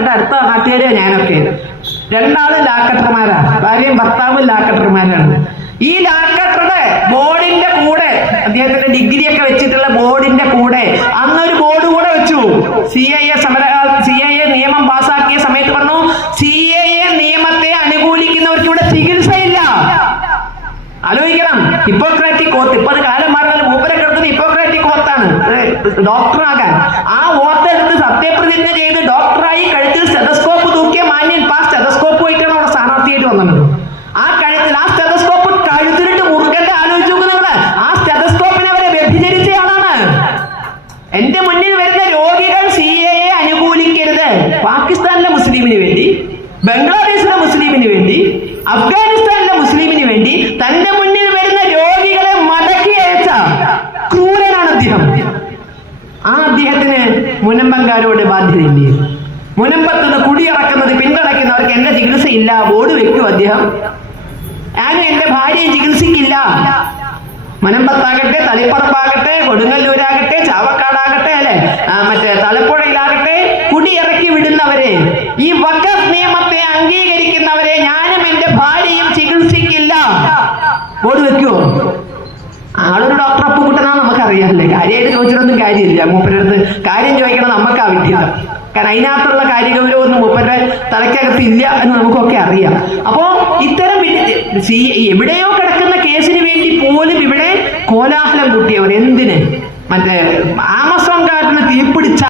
എന്റെ അടുത്ത നാട്ടുകാരിയാ ഞാനൊക്കെ. രണ്ടാളും ലാക്കട്ടർമാരാ, ഭാര്യയും ഭർത്താവും ലാക്കട്ടർമാരാണ്. ഈ ലാക്കട്ടറുടെ ബോർഡിന്റെ കൂടെ, അദ്ദേഹത്തിന്റെ ഡിഗ്രി ഒക്കെ വെച്ചിട്ടുള്ള ബോർഡിന്റെ കൂടെ അന്നൊരു ബോർഡ് കൂടെ വെച്ചു. CAA നിയമം പാസാക്കിയ സമയത്ത് പറഞ്ഞു, CAA നിയമത്തെ അനുകൂലിക്കുന്നവർക്ക് ഇവിടെ ചികിത്സയില്ല. ആലോചിക്കണം, ഹിപ്പോക്രാറ്റിക് ഓത്ത്. ഇപ്പൊ അത് കാലം മാറുന്നത് മൂപ്പരെ കിടക്കുന്ന ഹിപ്പോക്രാറ്റിക് ഓത്താണ്, ഡോക്ടറാകാൻ. ആ ഓത്ത് എടുത്ത് സത്യപ്രതിജ്ഞ ചെയ്ത് ഡോക്ടറായി കഴുത്തിൽ സ്റ്റെതസ്കോപ്പ് തൂക്കിയ മാന്യൻ സ്റ്റെതസ്കോപ്പ് പോയിട്ടാണ് അവിടെ സ്ഥാനാർത്ഥിയായിട്ട് വന്നത്. ആ കഴുത്തിൽ ആ സ്റ്റെതസ്കോപ്പ് കഴുത്തിലിട്ട് മുറുകന്റെ ആലോചിച്ചു നിങ്ങള്. ആ സ്റ്റെതസ്കോപ്പിനെ അവരെ വ്യഭിചരിച്ചയാളാണ്. എന്റെ മുന്നിൽ വരുന്ന രോഗികൾ CAA അനുകൂലിക്കരുത്. പാകിസ്ഥാനിലെ മുസ്ലിമിന് വേണ്ടി, ബംഗ്ലാദേശിലെ മുസ്ലിമിന് വേണ്ടി, അഫ്ഗാനിസ്ഥാനിലെ മുസ്ലിമിന് വേണ്ടി തന്റെ മുന്നിൽ വരുന്ന രോഗികളെ മടക്കി അയച്ച ക്രൂരനാണ് അദ്ദേഹം. ആ അദ്ദേഹത്തിന് മുനമ്പൻകാരോട് ബാധ്യതയില്ലേ? മുനമ്പത്തുനിന്ന് കുടിയിറക്കുന്നത് പിന്തുണയ്ക്കുന്നവർക്ക് എന്റെ ചികിത്സയില്ല ബോർഡ് വെക്കും അദ്ദേഹം. ഞാനും എന്റെ ഭാര്യയും ചികിത്സിക്കില്ല. മുനമ്പത്താകട്ടെ, തളിപ്പറമ്പാകട്ടെ, കൊടുങ്ങല്ലൂരാകട്ടെ, ചാവക്കാടാകട്ടെ, അല്ലെ മറ്റേ തലപ്പുഴയിലാകട്ടെ, കുടിയിറക്കി വിടുന്നവരെ, ഈ വഖഫ് നിയമത്തെ അംഗീകരിക്കുന്നവരെ ഞാനും എന്റെ ഭാര്യയും ചികിത്സിക്കില്ല. ബോർഡ് വെക്കുവോ? ആളൊരു ഡോക്ടർ അപ്പുകുട്ടനാ നമുക്കറിയാമല്ലേ. കാര്യമായിട്ട് ചോദിച്ചിട്ടൊന്നും കാര്യമില്ല. മൂപ്പരടുത്ത് കാര്യം ചോദിക്കണം നമുക്കാ വിദ്യത. കാരണം അതിനകത്തുള്ള കാര്യഗൗരവൊന്നും മൂപ്പരുടെ തലയ്ക്കകത്ത് ഇല്ല എന്ന് നമുക്കൊക്കെ അറിയാം. അപ്പോ ഇത്തരം എവിടെയോ കിടക്കുന്ന കേസിന് വേണ്ടി പോലും ഇവിടെ കോലാഹലം കൂട്ടിയവർ എന്തിന്? മറ്റേ ആമസോൺ കാരന് തീപിടിച്ച